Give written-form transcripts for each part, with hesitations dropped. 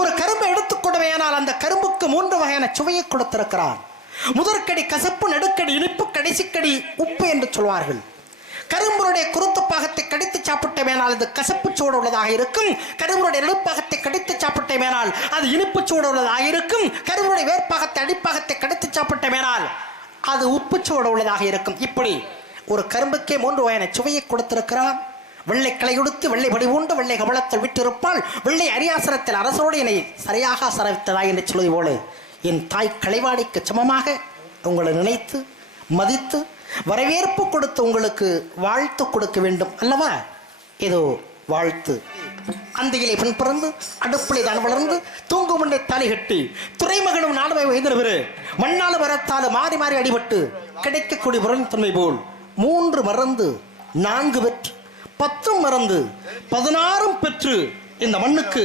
ஒரு கரும்பை எடுத்துக்கொண்டவையானால் அந்த கரும்புக்கு 3 வகையான சுவையை கொடுத்திருக்கிறார். முதற்கடி கசப்பு, நடுக்கடி இனிப்பு, கடைசிக்கடி உப்பு என்று சொல்வார்கள். கரும்புடைய குருத்து பாகத்தை கடித்து சாப்பிட்டவேனால் அது கசப்பு சூடு உள்ளதாக இருக்கும். கரும்புடைய நடுப்பாகத்தை கடித்து சாப்பிட்டவேனால் அது இனிப்பு சூடு உள்ளதாக இருக்கும். கரும்புடைய வேர்ப்பாகத்தை அடிப்பாகத்தை கடித்து சாப்பிட்டவேனால் அது உப்பு சூடு உள்ளதாக இருக்கும். இப்படி ஒரு கரும்புக்கே 3 வகையான சுவையை கொடுத்திருக்கிறான். வெள்ளை களை கொடுத்து வெள்ளை படிவுண்டு வெள்ளை கவளத்தில் விட்டிருப்பால் வெள்ளை அரியாசனத்தில் அரசோடு என்னை சரியாக சரவித்ததாய் என்று சொல்வது போல என் தாய் கலைவாடிக்கு சமமாக உங்களை நினைத்து மதித்து வரவேற்பு கொடுத்து உங்களுக்கு வாழ்த்து கொடுக்க வேண்டும் அல்லவா? ஏதோ வாழ்த்து. அந்தியிலே பெண் பிறந்து அடுப்பிலே தான் வளர்ந்து தூங்கும் முன்னே தலை கட்டி துறைமகனும் நாடுவை வைத்திருவர் மண்ணால் வரத்தால் மாறி மாறி அடிபட்டு கிடைக்கக்கூடிய முரண் தன்மை போல் 3 மறந்து 4 பெற்று 10 மறந்து 16 பெற்று இந்த மண்ணுக்கு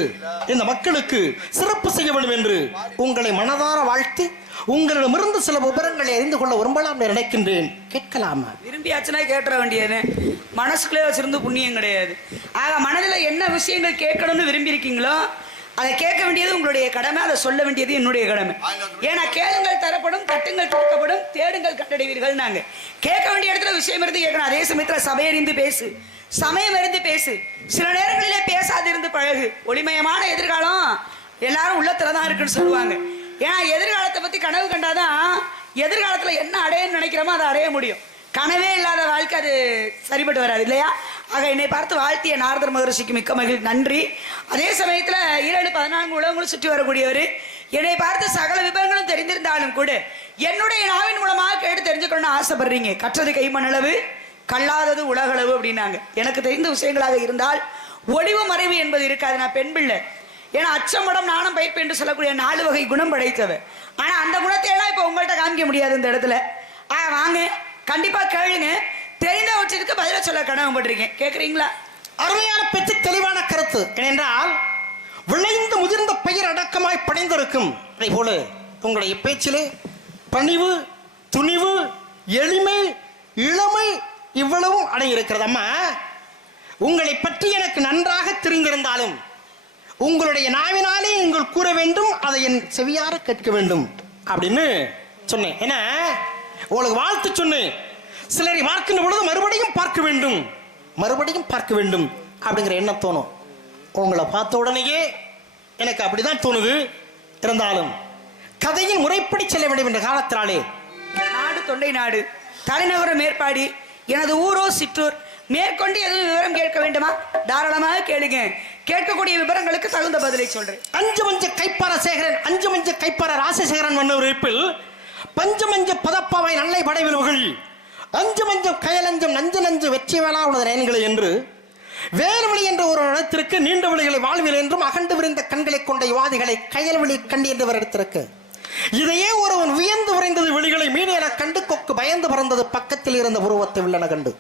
இந்த மக்களுக்கு சிறப்பு செய்ய வேண்டும் என்று உங்களை மனதார வாழ்த்தி உங்களிடமிருந்து சில விவரங்களை அறிந்து கொள்ள விரும்பலாம் நினைக்கின்றேன். கேட்கலாமா? விரும்பியாச்சுன்னா கேட்டுற வேண்டியது. மனசுக்குள்ளே வச்சிருந்து புண்ணியம் கிடையாது. ஆக மனதில் என்ன விஷயங்கள் கேட்கணும்னு விரும்பி இருக்கீங்களோ அதை கேட்க வேண்டியது உங்களுடைய கடமை, அதை சொல்ல வேண்டியது என்னுடைய கடமை. ஏன்னா கேளுங்கள் தரப்படும், தட்டுங்கள் திறக்கப்படும், தேடுங்கள் கண்டடைவீர்கள். நாங்க கேட்க வேண்டிய இடத்துல விஷயம் இருந்து கேட்கணும். அதே சமயத்துல சபையறிந்து பேசு, சமயம் இருந்து பேசு, சில நேரங்களிலே பேசாது இருந்து பழகு. ஒளிமயமான எதிர்காலம் எல்லாரும் உள்ளத்துலதான் இருக்குன்னு சொல்லுவாங்க. ஏன்னா எதிர்காலத்தை பத்தி கனவு கண்டாதான் எதிர்காலத்துல என்ன அடையன்னு நினைக்கிறோமோ அதை அடைய முடியும். கனவே இல்லாத வாழ்க்கை அது சரிபட்டு வராது இல்லையா? ஆக என்னை பார்த்து வாழ்த்திய நாரதர் மகரிஷிக்கு மிக்க மகிழ்ச்சி, நன்றி. அதே சமயத்துல 7-14 உலகங்களும் சுற்றி வரக்கூடியவர். என்னை பார்த்து சகல விவரங்களும் தெரிந்திருந்தாலும் கூட என்னுடைய நாவின் மூலமாக கேட்டு தெரிஞ்சுக்கணும்னு ஆசைப்படுறீங்க. கற்றது கைமண்ணளவு, கல்லாதது உலகளவு அப்படின்னாங்க. எனக்கு தெரிந்த விஷயங்களாக இருந்தால் ஒளிவு மறைவு என்பது இருக்காது. நான் பெண் பிள்ளை. ஏன்னா அச்சமடம் நாணம் பயிர்ப்பு என்று சொல்லக்கூடிய 4 வகை குணம் படைத்தவர். ஆனா அந்த குணத்தை எல்லாம் இப்ப உங்கள்கிட்ட காமிக்க முடியாது இந்த இடத்துல. வாங்க, கண்டிப்பா கேளுங்க. தெரிந்தவற்றுக்கு பதில சொல்ல கடமைப்பட்டிருக்கேன். கேட்குறீங்களா? அருமையான பேச்சு, தெளிவான கருத்து. ஏனென்றால் விளைந்து முதிர்ந்த பெயர் அடக்கமாய் பணிந்திருக்கும். அதே போல உங்களுடைய பேச்சிலே பணிவு, துணிவு, எளிமை, இளமை இவ்வளவும் அடங்கியிருக்கிறது. அம்மா, உங்களை பற்றி எனக்கு நன்றாக தெரிந்திருந்தாலும் உங்களுடைய நாவினாலே நீங்கள் கூற வேண்டும், அதை என் செவியார கேட்க வேண்டும் அப்படின்னு சொன்னேன். ஏன்னா உங்களுக்கு வாழ்த்து சொன்னேன். சிலரை பார்க்கின்ற பொழுது மறுபடியும் பார்க்க வேண்டும், மறுபடியும் பார்க்க வேண்டும் அப்படிங்கிற எண்ணம் தோணும். உங்களை பார்த்த உடனேயே எனக்கு அப்படிதான் தோணுது. இருந்தாலும் கதையின் முறைப்படி செல்ல வேண்டும் என்ற காலத்தினாலே நாடு தொண்டை நாடு, தலைநகரம் மேற்பாடி, எனது ஊரோ சிற்றூர். மேற்கொண்டு எதுவும் விவரம் கேட்க வேண்டுமா? தாராளமாக கேளுங்க. கேட்கக்கூடிய விவரங்களுக்கு தகுந்த பதிலை சொல்றேன். 5 மஞ்ச கைப்பார சேகரன், 5 மஞ்ச கைப்பார ராசசேகரன் வண்ணூரிப்பில் 5 மஞ்ச பதப்பாவை நல்லை படைவில்கள் 5 மஞ்சம் கயலஞ்சம் நஞ்சு நஞ்சு வெற்றி வேளா உனது நயன்களை என்று வேல்வழி என்ற ஒரு இடத்திற்கு நீண்ட வழிகளை வாழ்வில் என்றும் அகண்டு விரிந்த கண்களை கொண்ட யுவாதிகளை கயல்வழி கண்டு என்று இடத்திற்கு இதையே ஒருவன் வியந்து விரைந்தது வெளிகளை மீனென கண்டு கொக்கு பயந்து பறந்தது பக்கத்தில் இருந்த உருவத்தை உள்ளன கண்டு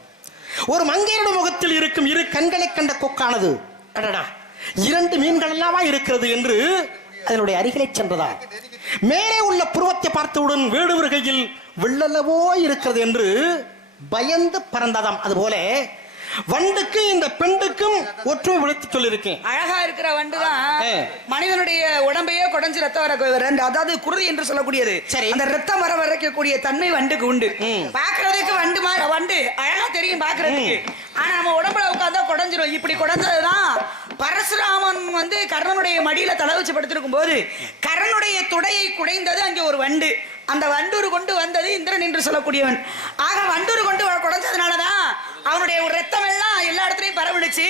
ஒரு மங்கையருடைய முகத்தில் இருக்கும் 2 கண்களை கண்ட கொக்கானது அடடா 2 மீன்கள் எல்லாமா இருக்கிறது என்று அதனுடைய அருகிலே சென்றதா மேலே உள்ள புருவத்தை பார்த்தவுடன் வேடுவர் கையில் வெள்ளலவோ இருக்கிறது என்று பயந்து பறந்ததாம். அதுபோல வண்டுக்கு இந்த பெண்டுக்கும் ஒற்றுமை விளைத்து சொல்லியிருக்கேன். அழகா இருக்கிற வண்டுதான் மனிதனுடைய உடம்பையே குடஞ்சு ரத்தம் வர, அதாவது குருதி என்று சொல்லக்கூடியது. சரி, அந்த ரத்தம் வர வரைக்கக்கூடிய தன்மை வண்டுக்கு உண்டு. பாக்குறதுக்கு வண்டு அழகா தெரியும் பாக்குறதுக்கு. ஆனா நம்ம உடம்புல உட்கார்ந்தா குடஞ்சிரும். இப்படி குடஞ்சதுதான் பரசுராமன் கர்ணனுடைய மடியில தலை வச்சு படுத்திருக்கும் போது கர்ணனுடைய துடையை குடைந்தது அங்கே ஒரு வண்டு. அந்த வண்டூர் கொண்டு வந்தது இந்திரன் என்று சொல்லக்கூடியவன். ஆக வண்டூர் கொண்டு குடஞ்சதுனாலதான் அவனுடைய ரத்தம் எல்லாம் எல்லா இடத்துலயும் பரவிடுச்சு.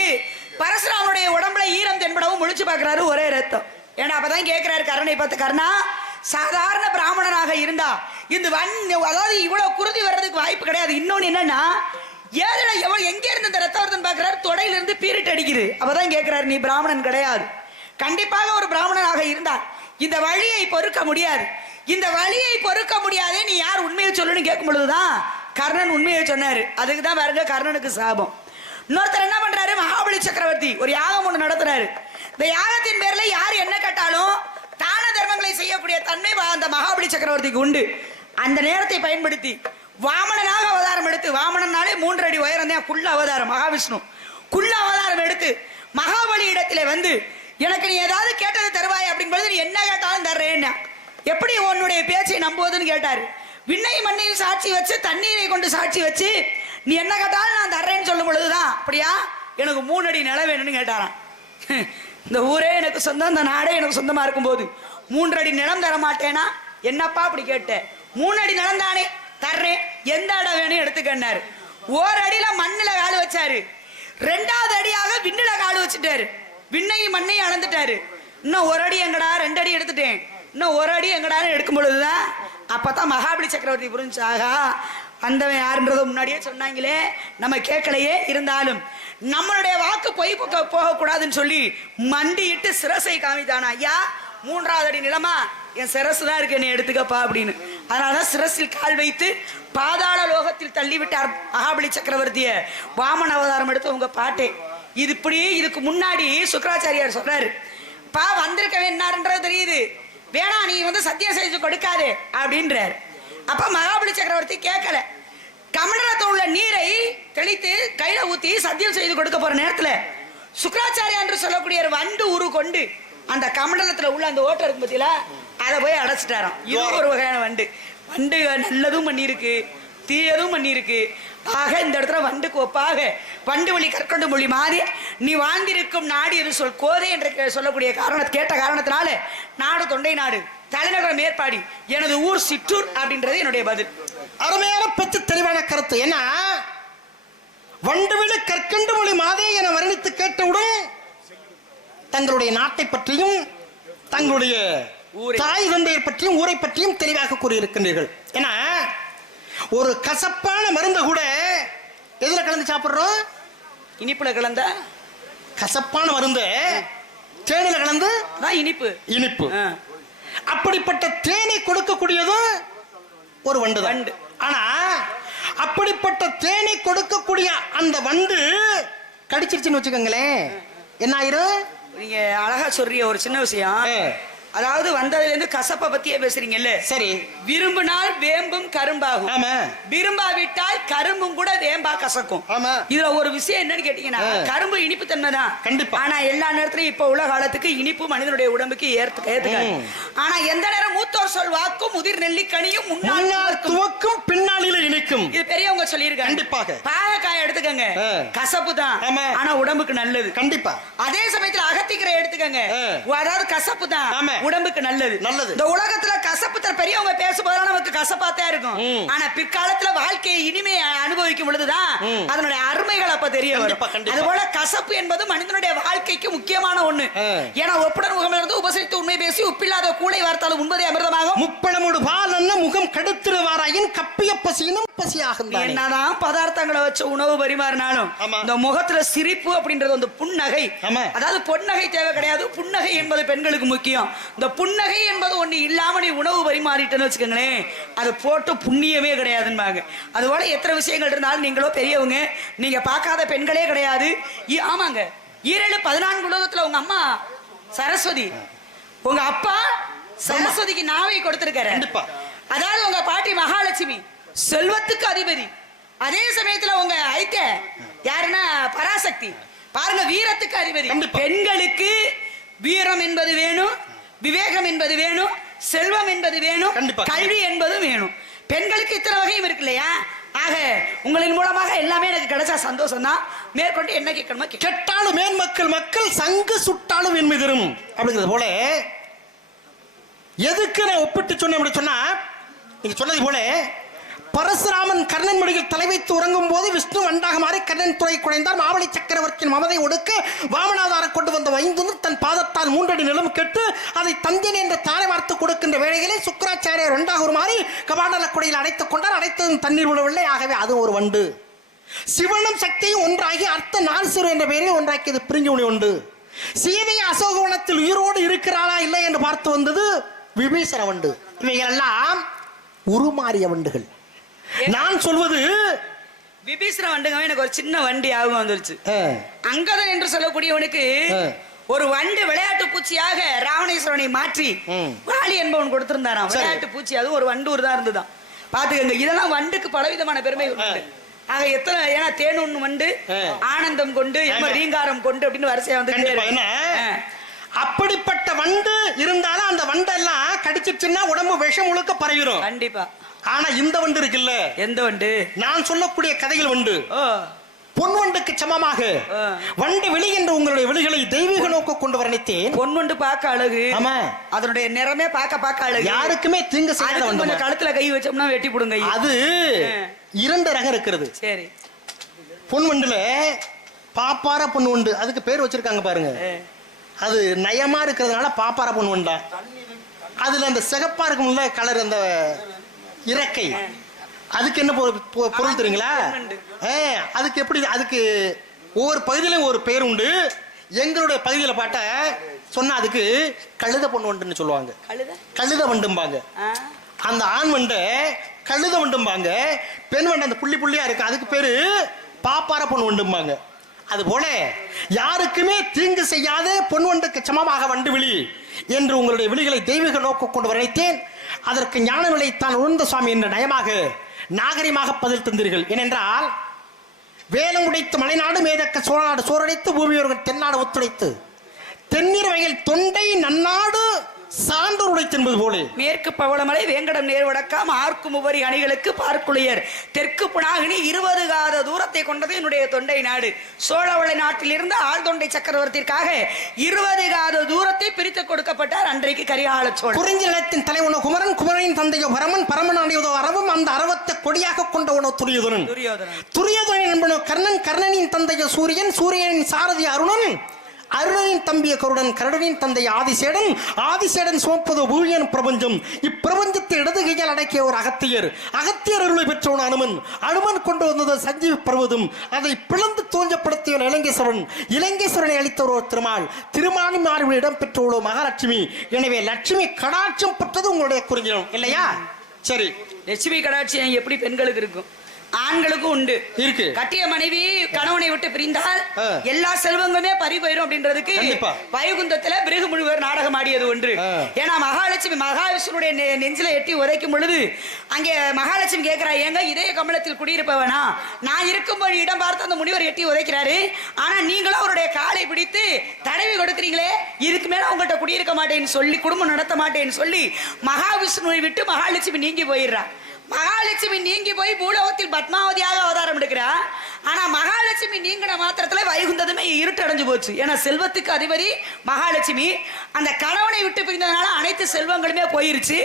பரசுராமனுடைய உடம்புல ஈரம் தென்படவும் முழிச்சு பாக்குறாரு ஒரே ரத்தம். ஏன்னா அப்பதான் கேட்கிறாரு கர்ணனை பார்த்து, கர்ணா சாதாரண பிராமணனாக இருந்தா இந்த அதாவது இவ்வளவு குருதி வர்றதுக்கு வாய்ப்பு கிடையாது. இன்னொன்னு என்னன்னா ஏதுல எங்க இருந்து இந்த ரத்தம் வருதுன்னு பாக்குறாரு, தொடையில இருந்து பீரிட்டு அடிக்குது. அப்பதான் கேட்கிறாரு, நீ பிராமணன் கிடையாது. கண்டிப்பாக ஒரு பிராமணனாக இருந்தா இந்த வழியை பொறுக்க முடியாது. இந்த வழியை பொறுக்க முடியாதே, நீ யார் உண்மையை சொல்லுன்னு கேட்கும் பொழுதுதான் கர்ணன் உண்மையை சொன்னாரு. அதுக்கு தான் பாருங்க கர்ணனுக்கு சாபம். இன்னொருத்தர் என்ன பண்றாரு, மகாபலி சக்கரவர்த்தி ஒரு யாகம் ஒண்ணு நடத்துறாரு. இந்த யாகத்தின் பேர்ல யார் என்ன கேட்டாலும் தான தர்மங்களை செய்யக்கூடிய தன்மை அந்த மகாபலி சக்கரவர்த்திக்கு உண்டு. அந்த நேரத்தை பயன்படுத்தி வாமனனாக அவதாரம் எடுத்து, வாமனனாலே 3 அடி உயரம் தான், குள்ள அவதாரம் மகாவிஷ்ணு குள்ள அவதாரம் எடுத்து மகாபலி இடத்திலே வந்து எனக்கு நீ ஏதாவது கேட்டது தருவாய் நான் தர்றேன்னா. எப்படி உன்னுடைய பேச்சை நம்புவதுன்னு கேட்டாரு. விண்ணையும் மண்ணையும் சாட்சி வச்சு, தண்ணீரை கொண்டு சாட்சி வச்சு, நீ என்ன கேட்டாலும் நான் தர்றேன்னு சொல்லும் பொழுதுதான், அப்படியா எனக்கு 3 அடி நிலம் வேணும்னு கேட்டாராம். இந்த ஊரே எனக்கு சொந்தம், இந்த நாடே எனக்கு சொந்தமா இருக்கும் போது 3 அடி நிலம் தர மாட்டேனா? என்னப்பா அப்படி கேட்டேன். 3 அடி நிலம் தானே தர்றேன், எந்த இடம் வேணும் எடுத்துக்கன்னாரு. 1 அடியில மண்ணுல கால் வச்சாரு, 2வது அடியாக விண்ணுல கால் வச்சுட்டாரு. விண்ணையும் மண்ணையும் அளந்துட்டாரு. இன்னும் 1 அடி எங்கடா, 2 அடி எடுத்துட்டேன், இன்னும் 1 அடி எங்கடான்னு எடுக்கும் பொழுதுதான் அப்பதான் மகாபலி சக்கரவர்த்தி புரிஞ்சாகா வந்தவன் யாருன்றத முன்னாடியே சொன்னாங்களே, நம்ம கேட்கலையே, இருந்தாலும் நம்மளுடைய வாக்கு பொய் போக கூடாதுன்னு சொல்லி மண்டிட்டு சிரசை காமித்தானா. ஐயா 3வது அடி நிலமா, என் சிரசு தான் இருக்கு, நீ எடுத்துக்கப்பா அப்படின்னு. அதனாலதான் சிரசில் கால் வைத்து பாதாள லோகத்தில் தள்ளிவிட்டார் மகாபலி சக்கரவர்த்திய. வாமன அவதாரம் எடுத்து உங்க பாட்டே இது. இப்படி இதுக்கு முன்னாடி சுக்கராச்சாரியார் சொல்றாரு, பா வந்திருக்க வேண்டாருன்றது தெரியுது, வேணா நீ சத்தியம் செஞ்சு கொடுக்காது அப்படின்றாரு. அப்ப மகாபலி சக்கரவர்த்தி கேட்கல. கமண்டலத்தில் உள்ள நீரை தெளித்து கையில ஊத்தி சத்தியம் செய்து கொடுக்க போற நேரத்துல சுக்கராச்சாரியா என்று சொல்லக்கூடிய ஒரு வண்டு உரு கொண்டு அந்த கமண்டலத்துல உள்ள அந்த ஓட்டம் இருக்கும் பத்தியில அதை போய் அடைச்சிட்டாராம். இது ஒரு வகையான வண்டு. வண்டு நல்லதும் பண்ணிருக்கு, தீயதும் பண்ணிருக்கு. ஆக இந்த இடத்துல வண்டுக்கு ஒப்பாக வண்டு மொழி கற்கொண்டு மொழி மாறி நீ வாழ்ந்திருக்கும் நாடு என்று சொல் கோதை என்று சொல்லக்கூடிய கேட்ட காரணத்தினால நாடு தொண்டை நாடு, தலைநகரம் ஏற்பாடி, எனது ஊர் சிற்றூர் அப்படின்றது என்னுடைய பதில். அருமையான பற்றி தெளிவான கருத்து. ஏன்னா வண்டுவிழ கற்கண்டு மொழி மாதே என வர்ணித்து கேட்டவுடன் தங்களுடைய நாட்டை பற்றியும் தங்களுடைய தாய் தந்தையை பற்றியும் ஊரை பற்றியும் தெளிவாக கூறியிருக்கின்றீர்கள். ஏன்னா ஒரு கசப்பான மருந்து கூட எதுல கலந்து சாப்பிடுறோம்? இனிப்புல கலந்த கசப்பான மருந்து தேனில கலந்து இனிப்பு. இனிப்பு அப்படிப்பட்ட தேனை கொடுக்கக்கூடியதும் ஒரு வண்டு தான். ஆனா அப்படிப்பட்ட தேனை கொடுக்கக்கூடிய அந்த வண்டு கடிச்சிருச்சுன்னு வச்சுக்கோங்களேன், என்ன ஆயிரும்? நீங்க அழகா சொல்றீங்க ஒரு சின்ன விஷயம். அதாவது வந்ததுல இருந்து கசப்பை பத்தியே பேசுறீங்கல்ல. சரி. விரும்பினால் வேம்பும் கரும்பாகும். ஆமா. விரும்பாவிட்டால் கரும்பும் கூட வேம்பா கசக்கும். ஆமா. இதுல ஒரு விஷயம் என்னன்னு கேட்டீங்கன்னா, கரும்பு இனிப்பு தன்மை தான் கண்டிப்பா. ஆனா எல்லா நேரத்திலும் இப்ப உள்ள காலத்துக்கு இனிப்பு மனிதனுடைய உடம்புக்கு ஏத்துக்காது. ஆனா எந்த நேரம் மூத்தோர் சொல் வாக்கும் முதிர் நெல்லிக்கனியும் முன்னாள் துவக்கும் பின்னாளில இனிக்கும். இது பெரியவங்க சொல்லியிருக்காங்க. கண்டிப்பாக. பாகக்காய் எடுத்துக்கங்க, கசப்பு தான், ஆனா உடம்புக்கு நல்லது. கண்டிப்பா. அதே சமயத்துல அகத்திக்கரை எடுத்துக்கங்க, அதாவது கசப்பு தான், உடம்புக்கு நல்லது. இந்த உலகத்துல கசப்பு பெரியவங்க பேசும்போது நமக்கு கசப்பாத்தான் இருக்கும். ஆனா பிற்காலத்துல வாழ்க்கையை இனிமையை அனுபவிக்கும் பொழுதுதான் அதனுடைய அருமைகள் அப்ப தெரிய வரும். அதுபோல கசப்பு என்பது மனிதனுடைய வாழ்க்கைக்கு முக்கியமான ஒண்ணு. ஏன்னா ஒப்புடன் முகம் இருந்து உபசரித்து உண்மை பேசி உப்பில்லாத கூளை வார்த்தாலும் உண்பதே அமிர்தமாகும். முப்பழமுடு பால் முகம் கடுத்திருவாராயின் கப்பிய பசியினும் பசியாகும். என்னதான் பதார்த்தங்களை வச்ச உணவு பரிமாறினாலும் இந்த முகத்துல சிரிப்பு அப்படின்றது அந்த புன்னகை, அதாவது பொன்னகை தேவை கிடையாது, புன்னகை என்பது பெண்களுக்கு முக்கியம். இந்த புன்னகை என்பது ஒண்ணு இல்லாம நீ உணவு பரிமாறிட்டேன்னு வச்சுக்கோங்களேன், அது போட்டு புண்ணியமே கிடையாதுன்னு. அதுபோல எத்தனை விஷயங்கள் இருந்தாலும் நீங்களோ பெரியவங்க, நீங்க பார்க்காத பெண்களே கிடையாது. ஆமாங்க, 7-14 உலகத்துல உங்க அம்மா சரஸ்வதி, உங்க அப்பா சரஸ்வதிக்கு நாவை கொடுத்திருக்காரு. அதாவது உங்க பாட்டி மகாலட்சுமி செல்வத்துக்கு அதிபதி. அதே சமயத்துல உங்க ஐத்த யாருன்னா பராசக்தி, பாருங்க வீரத்துக்கு அதிபதி. பெண்களுக்கு வீரம் என்பது வேணும், விவேகம் என்பது வேணும், செல்வம் என்பது வேணும், கல்வி என்பது வேணும். பெண்களுக்கு இத்தனை வகையும் இருக்கு இல்லையா? ஆக உங்களின் மூலமாக எல்லாமே எனக்கு கிடைச்சா சந்தோஷம் தான். மேற்கொண்டு என்ன கேட்கணுமா? கெட்டாலும் மேன் மக்கள் மக்கள் சங்கு சுட்டாலும் என் மீதிரும் அப்படிங்கிறது போல எதுக்கு நான் ஒப்பிட்டு சொன்னேன் அப்படி சொன்னா, நீங்க சொன்னது போல பரசுராமன் கர்ணன் மடியில் தலை வைத்து உறங்கும் போது விஷ்ணு வண்டாக மாறி கர்ணன் துறை குறைந்தார். மாவளி சக்கரவர்த்தியின் மமதை ஒடுக்க வாமனாதாரம் கொண்டு வந்த வைந்து தன் பாதத்தால் 3 அடி நிலம் கெட்டு அதை தந்தேன் என்று தாரை வார்த்து கொடுக்கின்ற வேளைகளில் சுக்கராச்சாரியர் ஒன்றாக ஒரு மாறி கபாடல குடையில் அடைத்துக் கொண்டார். அடைத்ததும் தண்ணீர் விடவில்லை. ஆகவே அது ஒரு வண்டு. சிவனும் சக்தியும் ஒன்றாகி அர்த்த நாள் சிறு என்ற பெயரில் ஒன்றாக்கியது பிரிஞ்சு உண்டு. சீதை அசோகவனத்தில் உயிரோடு இருக்கிறாளா இல்லை என்று பார்த்து வந்தது விபீஷண வண்டு. இவைகள் எல்லாம் உருமாறிய வண்டுகள். நான் சொல்வது விபீஷண வண்டுங்க எனக்கு ஒரு சின்ன வண்டி ஆகும் வந்துருச்சு. அங்கதன் என்று சொல்லக்கூடியவனுக்கு ஒரு வண்டு விளையாட்டு பூச்சியாக ராவணேஸ்வரனை மாற்றி வாலி என்பவன் கொடுத்திருந்தாராம். விளையாட்டு பூச்சி, அதுவும் ஒரு வண்டு தான் இருந்துதான். பாத்துக்கங்க, இதெல்லாம் வண்டுக்கு பலவிதமான பெருமை உண்டு. ஆக எத்தனை, ஏன்னா தேன் ஒண்ணு வண்டு, ஆனந்தம் கொண்டு, ரீங்காரம் கொண்டு அப்படின்னு வரிசையா வந்து அப்படிப்பட்ட வண்டு இருந்தாலும் அந்த வண்டெல்லாம் கடிச்சிச்சுன்னா உடம்பு விஷம் முழுக்க பரவிடும். கண்டிப்பா. ஆனா இந்த வண்டு இருக்குல்ல, எந்த வண்டு? நான் சொல்லக்கூடிய கதைகள் வண்டு. ஓ, பொன் வண்டுக்கு சமமாக வண்டு வெளி என்று உங்களுடைய வெளிகளை தெய்வீக நோக்க கொண்டு வரணித்தேன். பொன் வண்டு பார்க்க அழகு. ஆமா, அதனுடைய நிறமே பார்க்க அழகு. யாருக்குமே தீங்கு செய்யாத வண்டு. கொஞ்சம் கழுத்துல கை வச்சோம்னா வெட்டி போடுங்க. அது 2 ரகம் இருக்கிறது. சரி. பொன் வண்டுல பாப்பார பொன் வண்டு, அதுக்கு பேர் வச்சிருக்காங்க பாருங்க. அது நயமா இருக்கிறதுனால பாப்பார பொன் வண்டா. அதுல அந்த சிகப்பா இருக்கும்ல கலர், அந்த இறக்கை, அதுக்கு என்ன பொருள் தெரியுங்களா? அதுக்கு எப்படி, அதுக்கு ஒவ்வொரு பகுதியிலும் ஒரு பேர் உண்டு. எங்களுடைய பகுதியில பாட்ட சொன்னா அதுக்கு கழுத பொன் வண்டுன்னு சொல்லுவாங்க. கழுத வண்டும்பாங்க. அந்த ஆண் வண்டை கழுத வண்டும்பாங்க. பெண் வண்டை அந்த புள்ளி புள்ளியா இருக்கு, அதுக்கு பேரு பாப்பார பொன் வண்டும்பாங்க. அது போல யாருக்குமே தீங்கு செய்யாத பொன் வண்டுக்கு சமமாக வண்டு விழி என்று உங்களுடைய விழிகளை தெய்வீக நோக்க கொண்டு வரணித்தேன். அதற்கு ஞான நிலைத்தான் உணர்ந்த சுவாமி என்ற நயமாக நாகரிகமாக பதில் தந்தீர்கள். ஏனென்றால் வேலம் உடைத்து மலைநாடு மேதக்க சோழநாடு சோரடைத்து பூமியோர்கள் தென்னாடு ஒத்துழைத்து தென்னீர் வயல் தொண்டை நன்னாடு சான்றோர் உடைத்து என்பது போல மேற்கு பவளமலை வேங்கடம் நேர்வடக்காம் ஆர்க்கும் உபரி அணிகளுக்கு பார்க்குளியர் தெற்கு புனாகினி 20 காத தூரத்தை கொண்டது என்னுடைய தொண்டை நாடு. சோழவளை நாட்டிலிருந்து ஆழ்தொண்டை சக்கரவர்த்திற்காக 20 காத தூரத்தை பிரித்து கொடுக்கப்பட்டார் அன்றைக்கு கரிகால சோழன். குறிஞ்சி நிலத்தின் தலைவனோ குமரன், குமரனின் தந்தையோ பரமன், பரமன் அணியதோ அரவும், அந்த அரவத்தை கொடியாக கொண்டவனோ துரியோதனன், துரியோதனன் என்பனோ கர்ணன், கர்ணனின் தந்தையோ சூரியன், சூரியனின் சாரதி அருணன், அருணனின் தம்பிய கருடன், கருடனின் தந்தை ஆதிசேடன், ஆதிசேடன் சுமப்பதோ பூமியன் பிரபஞ்சம். இப்பிரபஞ்சத்தை இடது கையால் அடக்கிய ஒரு அகத்தியர், அகத்தியர் அருளை பெற்றவன் அனுமன், அனுமன் கொண்டு வந்தது சஞ்சீவி பர்வதம். அதை பிளந்து தோஞ்சப்படுத்திய இலங்கேஸ்வரன், இலங்கேஸ்வரனை அளித்தவரோ திருமால், திருமாலின் மார்பில் இடம் பெற்றவளோ மகாலட்சுமி. எனவே லட்சுமி கடாட்சம் பெற்றது உங்களுடைய குறிஞ்சிலம் இல்லையா? சரி, லட்சுமி கடாட்சியம் எப்படி பெண்களுக்கு இருக்கும்? ஆண்களுக்கும் உண்டு இருக்கு. கட்டிய மனைவி கணவனை விட்டு பிரிந்தால் எல்லா செல்வங்களுமே பறி போயிடும் அப்படின்றதுக்கு வைகுந்தத்துல பிருகு முழுவர் நாடகம் ஆடியது ஒன்று. ஏன்னா மகாலட்சுமி மகாவிஷ்ணுடைய நெஞ்சில எட்டி உதைக்கும் பொழுது அங்கே மகாலட்சுமி கேட்கிறா, ஏங்க இதய கமலத்தில் குடியிருப்பவனா, நான் இருக்கும்போது இடம் பார்த்து அந்த முனிவர் எட்டி உதைக்கிறாரு, ஆனா நீங்களும் அவருடைய காலை பிடித்து தடவி கொடுக்குறீங்களே, இதுக்கு மேல உங்கள்கிட்ட குடியிருக்க மாட்டேன்னு சொல்லி குடும்பம் நடத்த மாட்டேன்னு சொல்லி மகாவிஷ்ணுவை விட்டு மகாலட்சுமி நீங்கி போயிடுறா. மகாலட்சுமி நீங்கி போய் பூலோகத்தில் பத்மாவதியாக அவதாரம் எடுக்கிறா. ஆனா மகாலட்சுமி நீங்கின மாத்திரத்துல வைகுந்ததுமே இருட்டடைஞ்சு போச்சு. ஏன்னா செல்வத்துக்கு அதிபதி மகாலட்சுமி. அந்த கணவனை விட்டு பிரிந்ததுனால அனைத்து செல்வங்களுமே போயிருச்சு.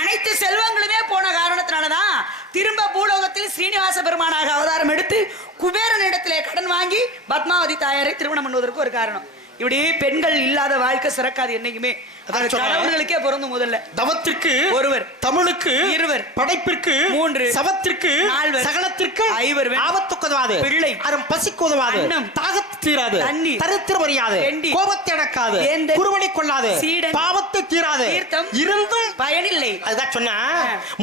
அனைத்து செல்வங்களுமே போன காரணத்தினாலதான் திரும்ப பூலோகத்தில் ஸ்ரீனிவாச பெருமானாக அவதாரம் எடுத்து குபேரன் இடத்திலே கடன் வாங்கி பத்மாவதி தாயாரை திருமணம் பண்ணுவதற்கு ஒரு காரணம். இப்படி பெண்கள் இல்லாத வாழ்க்கை சிறக்காது என்னைக்குமே. கடவுள்களுக்கே பொருந்தும். முதல்ல தவத்திற்கு ஒருவர், தமிழுக்கு இருவர், படைப்பிற்கு 3, சவத்திற்கு 4, சகலத்திற்கு 5, ஆபத்துக்குதவாது, பிள்ளை அறம் பசிக்கு உதவாது, தாகத்து தீராது, தரித்திரம் அறியாது, கோபத்தை அடக்காது, குருவனை கொள்ளாது, பாவத்தை தீராது, இருந்தும் பயனில்லை. அதுதான் சொன்ன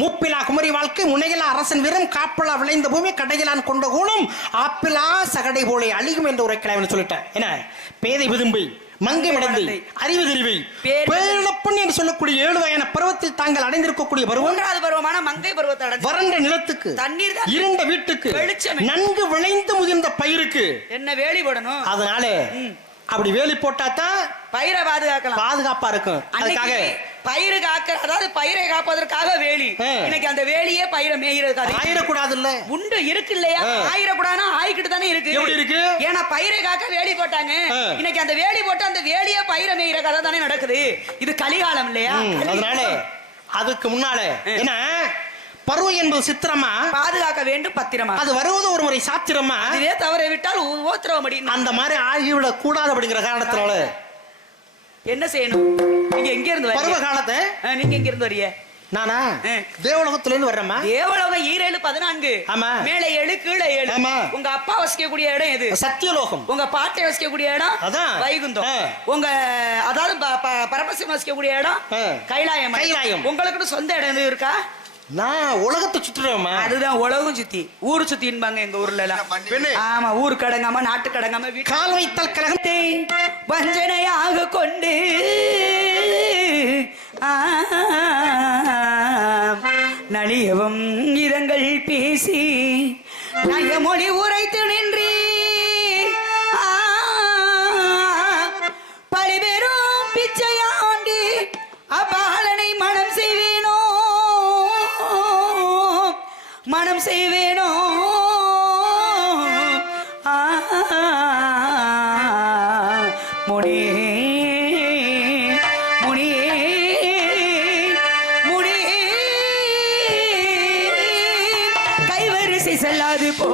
மூப்பிலா குமரி வாழ்க்கை முனையிலா அரசன் வீரம் காப்பலா விளைந்த பூமி கடையிலான் கொண்ட கூணம் ஆப்பிலா சகடை போல அழியும் என்று உரைக்கலாம் சொல்லிட்டேன். என்ன பேதை விதும்பை மங்கை மடந்தை அறிவு தெரிவை பேரப்பன் என்று சொல்லக்கூடிய 7 வகையான பருவத்தில் தாங்கள் அடைந்திருக்கக்கூடிய பருவம் 1வது பருவமான மங்கை பருவத்தை வறண்ட நிலத்துக்கு, தண்ணீர் இருண்ட வீட்டுக்கு, நன்கு விளைந்து முதிர்ந்த பயிருக்கு என்ன வேலி போடணும். அதனால அப்படி வேலி போட்டாதான் பயிரை பாதுகாக்கலாம், பாதுகாப்பா இருக்கும். அதுக்காக பயிரை காக்க, அதாவது பயிரை காப்பதற்காக வேலி. இன்னைக்கு அந்த வேலியே பயிரை மேயிறதுக்காக ஆயிரக்கூடாது இல்ல உண்டு இருக்கு இல்லையா? ஆயிரக்கூடாதுன்னா ஆயிக்கிட்டு தானே இருக்கு. எப்படி இருக்கு? ஏன்னா பயிரை காக்க வேலி போட்டாங்க. இன்னைக்கு அந்த வேலி போட்டு அந்த வேலியே பயிரை மேயிற கதை தானே நடக்குது. இது கலிகாலம் இல்லையா? அதனால அதுக்கு முன்னால என்ன பருவம் என்பது சித்திரமா பாதுகாக்க வேண்டும், பத்திரமா. அது வருவது ஒரு முறை சாத்திரமா, அதுவே தவறை விட்டால் ஓத்திரம் அடி அந்த மாதிரி ஆகிவிட கூடாது. அப்படிங்கிற காரணத்தினால என்ன செய்யணும்? நீங்க எங்க இருந்து பருவ காலத்தை நீங்க எங்க இருந்து வரீங்க? நானா தேவலோகத்துல இருந்து வர்றேம்மா. தேவலோகம் 7 14. ஆமா, மேல 7 கீழே 7. ஆமா. உங்க அப்பா வசிக்கக்கூடிய இடம் எது? சத்தியலோகம். உங்க பாட்டை வசிக்கக்கூடிய இடம் அதான் வைகுந்தம். உங்க அதாவது பரமசிவம் வசிக்கக்கூடிய இடம் கைலாயம். கைலாயம். உங்களுக்கு சொந்த இடம் எது இருக்கா? நான் உலகத்தை சுற்றுறேன். அதுதான் உலகம் சுத்தி, ஊரு சுத்தின்பாங்க எங்க ஊர்ல எல்லாம். ஆமா, ஊரு கடங்காம நாட்டு கடங்காம கால் வைத்தல் கழகத்தை வஞ்சனையாக கொண்டு நலியவும் இரங்கள் பேசி நயமொழி உரைத்து நின்றி பழிபெரும் பிச்சையாண்டி அபாலனை மனம் கைவரிசையெல்லாம் செய்வேனோ முனி முனி முனி கைவரிசை செல்லாது போ